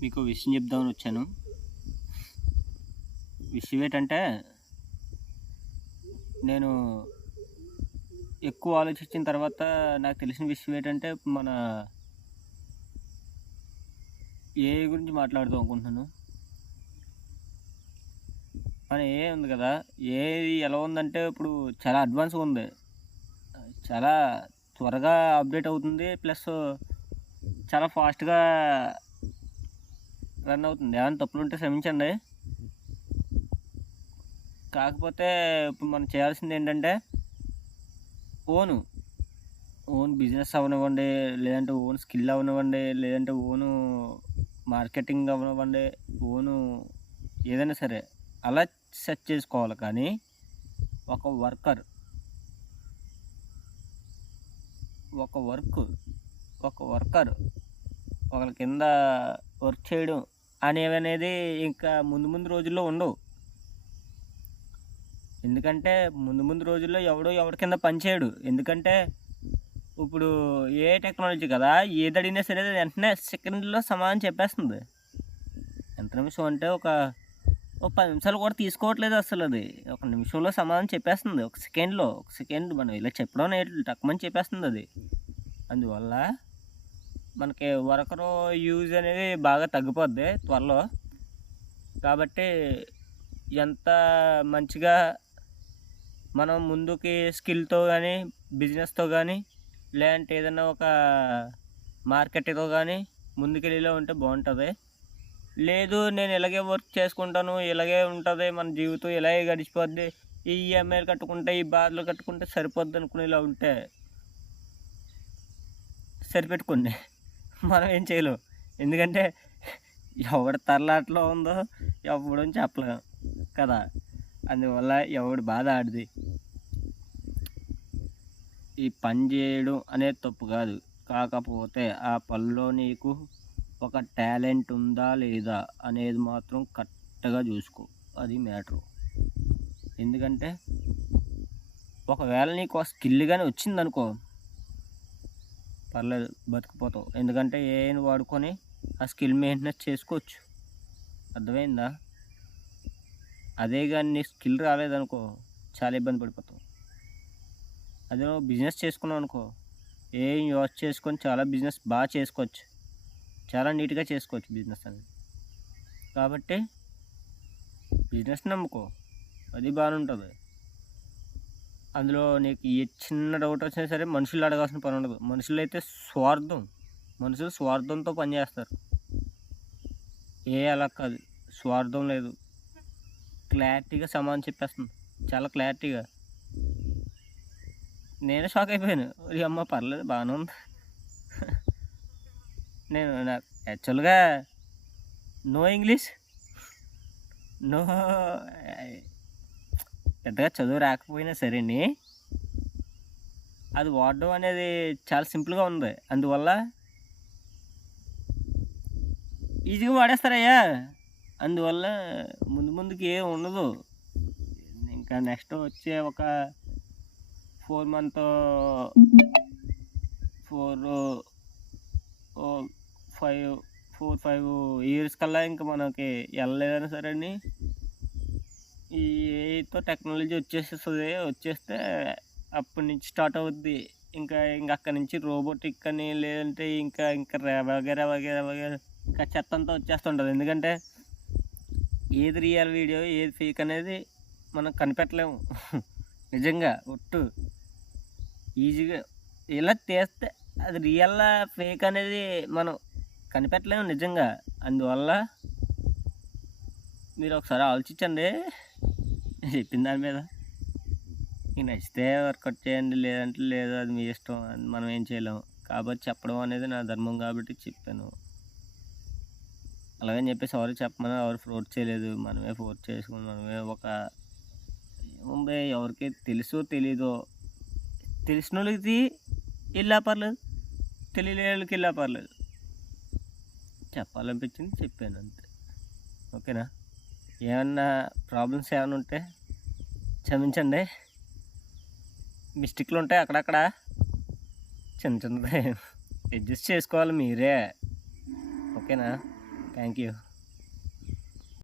మీకు విషయం చెప్దామని వచ్చాను. విషయం ఏంటంటే, నేను ఎక్కువ ఆలోచించిన తర్వాత నాకు తెలిసిన విషయం ఏంటంటే, మన ఏఐ గురించి మాట్లాడదాం అనుకుంటున్నాను. మన ఏఐ ఉంది కదా! ఏఐ ఎలా ఉందంటే ఇప్పుడు చాలా అడ్వాన్స్‌గా ఉంది. చాలా త్వరగా అప్డేట్ అవుతుంది. ప్లస్ చాలా ఫాస్ట్‌గా రన్ అవుతుంది. ఏమైనా తప్పులుంటే క్షమించండి. కాకపోతే ఇప్పుడు మనం చేయాల్సింది ఏంటంటే, ఓను, ఓన్ బిజినెస్ అవ్వనివ్వండి, లేదంటే ఓన్ స్కిల్ అవ్వనివ్వండి, లేదంటే ఓను మార్కెటింగ్ అవ్వనివ్వండి, ఓను ఏదైనా సరే అలా సెట్ చేసుకోవాలి. కానీ ఒక వర్కర్, ఒక వర్క్ ఒక వర్కర్ ఒకళ్ళ కింద వర్క్ చేయడం అనేవనేది ఇంకా ముందు ముందు రోజుల్లో ఉండవు. ఎందుకంటే ముందు ముందు రోజుల్లో ఎవడి కింద పని చేయడు. ఎందుకంటే ఇప్పుడు ఏ టెక్నాలజీ కదా! ఏది అడిగినా సరే వెంటనే సెకండ్‌లో సమాధానం చెప్పేస్తుంది. ఎంత నిమిషం అంటే ఒక 10 నిమిషాలు కూడా తీసుకోవట్లేదు అసలది. ఒక నిమిషంలో సమాధానం చెప్పేస్తుంది. ఒక సెకండ్‌లో. ఒక సెకండ్ మనం ఇలా చెప్పడం టక్కుమని చెప్పేస్తుందది. అందువల్ల మనకి వర్కరు యూజ్ అనేది బాగా తగ్గిపోద్ది త్వరలో. కాబట్టి ఎంత మంచిగా మనం ముందుకి స్కిల్‌తో గానీ, బిజినెస్‌తో గానీ, లేదంటే ఏదన్నా ఒక మార్కెట్‌తో గానీ ముందుకెళ్ళేలా ఉంటే బావుంటది. లేదు నేను ఇలాగే వర్క్ చేసుకుంటాను, ఇలాగే ఉంటది మన జీవితం, ఇలాగే గడిచిపోద్ది, ఈ ఈఎంఐలు కట్టుకుంటే, ఈ బాధలు కట్టుకుంటే సరిపోద్దనుకునేలా ఉంటే సరిపెట్టుకోండి. మనం ఏం చేయలేం. ఎందుకంటే ఎవడి తలరాతలో ఉందో ఎవ్వడం చెప్పలేం కదా! అందువల్ల ఎవడి బాధ ఆడిది. ఈ పని చేయడం అనేది తప్పు కాదు. కాకపోతే ఆ పనిలో నీకు ఒక టాలెంట్ ఉందా లేదా అనేది మాత్రం కరెక్ట్‌గా చూసుకో. అది మ్యాటరు. ఎందుకంటే ఒకవేళ నీకు ఆ స్కిల్ గాని వచ్చిందనుకో, పర్లేదు బతికిపోతావు. ఎందుకంటే ఏఐని వాడుకొని ఆ స్కిల్ మెయింటెనెన్స్ చేసుకోవచ్చు. అర్థమైందా? అదే గాని నీ స్కిల్ రాలేదనుకో చాలా ఇబ్బంది పడిపోతావు. అదే నువ్వు బిజినెస్ చేసుకున్నావు అనుకో, ఏఐని యూజ్ చేసుకొని చాలా బిజినెస్ బాగా చేసుకోవచ్చు. చాలా నీట్‌గా చేసుకోవచ్చు బిజినెస్ అనేది. కాబట్టి బిజినెస్ నమ్ముకో. అది బానే ఉంటది. అందులో నీకు ఏ చిన్న డౌట్ వచ్చినా సరే మనుషుల్ని అడగాల్సిన పని ఉండదు. మనుషులైతే మనుషులు స్వార్థంతో పనిచేస్తారు. ఏఐ అలా కాదు. స్వార్థం లేదు. క్లారిటీగా సమాధానం చెప్పేస్తుంది. చాలా క్లారిటీగా. నేనే షాక్ అయిపోయాను. ఓయమ్మ! పర్లేదు బానే ఉంది. నాకు యాక్చువల్‌గా నో ఇంగ్లీష్, నో పెద్దగా చదువు రాకపోయినా సరేని, అది వాడడం అనేది చాలా సింపుల్‌గా ఉంది. అందువల్ల ఈజీగా వాడేస్తారయ్యా. అందువల్ల ముందుకి ఏం ఉండదు. ఇంకా నెక్స్ట్ వచ్చే ఒక 4 మంత్ 4 ఓహ్ 5 ఇయర్స్ కల్లా ఇంక మనకి ఎళ్ళలేదైనా సరేని ఈ ఏఐతో టెక్నాలజీ వచ్చేసేస్తది. వచ్చేస్తే అప్పటి నుంచి స్టార్ట్ అవుద్ది. ఇంక అక్కడి నుంచి రోబోటిక్ అని లేదంటే ఇంకా వగేరా ఇంకా చెత్తంతా వచ్చేస్తుంటది. ఎందుకంటే ఏది రియల్ వీడియో, ఏది ఫేక్ అనేది మనం కనిపెట్టలేము. నిజంగా ఒట్టు. ఈజీగా ఇలా తీస్తే అది రియలా, ఫేక్ అనేది మనం కనిపెట్టలేము నిజంగా. అందువల్ల మీరు ఒకసారి ఆలోచించండి చెప్పిన దాని మీద. మీకు నచ్చితే వర్కౌట్ చేయండి. లేదంటే లేదు. అది మీ ఇష్టం. మనం ఏం చేయలేము. కాబట్టి చెప్పడం అనేది నా ధర్మం కాబట్టి చెప్పాను. అలాగని చెప్పేసి ఎవరికి చెప్పమని ఎవరు ఫోర్స్ చేయలేదు. మనమే ఫోర్స్ చేసుకొని మనమే ఏముంది ఎవరికి తెలుసో తెలీదో తెలిసినోళ్ళకి వెళ్ళా పర్లేదు, తెలియని వాళ్ళకి వెళ్ళా పర్లేదు. చెప్పాలనిపించింది చెప్పాను అంతే. ఓకేనా? ఏమన్నా ప్రాబ్లమ్స్ ఏమైనా ఉంటే క్షమించండి. మిస్టేక్లు ఉంటాయి అక్కడక్కడ, చిన్నది అడ్జస్ట్ చేసుకోవాలి మీరే. ఓకేనా? Thank you.